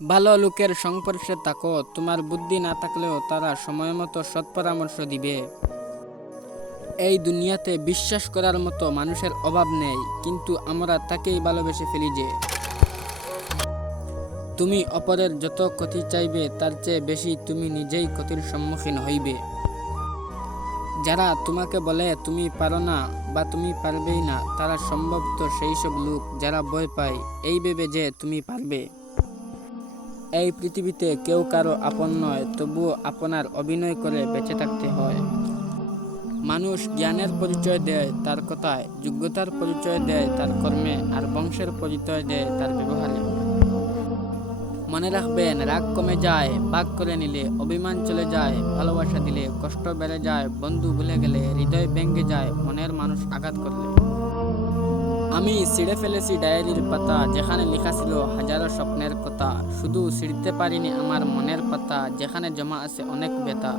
ভালো লোকের সংস্পর্শে থাকো, তোমার বুদ্ধি না থাকলেও তারা সময় মতো সৎ পরামর্শ দিবে। এই দুনিয়াতে বিশ্বাস করার মতো মানুষের অভাব নেই, কিন্তু আমরা তাকেই ভালোবেসে ফেলি যে। তুমি অপরের যত ক্ষতি চাইবে তার চেয়ে বেশি তুমি নিজেই ক্ষতির সম্মুখীন হইবে। যারা তোমাকে বলে তুমি পারো না বা তুমি পারবেই না, তারা সম্ভবত সেই সব লোক যারা ভয় পায় এই ভেবে যে তুমি পারবে। এই পৃথিবীতে কেউ কারো আপন নয়, তবুও আপনার অভিনয় করে বেঁচে থাকতে হয়। মানুষ জ্ঞানের পরিচয় দেয় তার কথায়, যোগ্যতার পরিচয় দেয় তার কর্মে, আর বংশের পরিচয় দেয় তার ব্যবহারে। মনে রাখবেন, রাগ কমে যায় ভাগ করে নিলে, অভিমান চলে যায় ভালোবাসা দিলে, কষ্ট বেড়ে যায় বন্ধু ভুলে গেলে, হৃদয় ভেঙে যায় মনের মানুষ আঘাত করলে। আমি ছিঁড়ে ফেলেছি ডায়েরির পাতা, যেখানে লেখা ছিল হাজারো স্বপ্নের কথা। শুধু ছিঁড়তে পারিনি আমার মনের পাতা, যেখানে জমা আছে অনেক ব্যথা।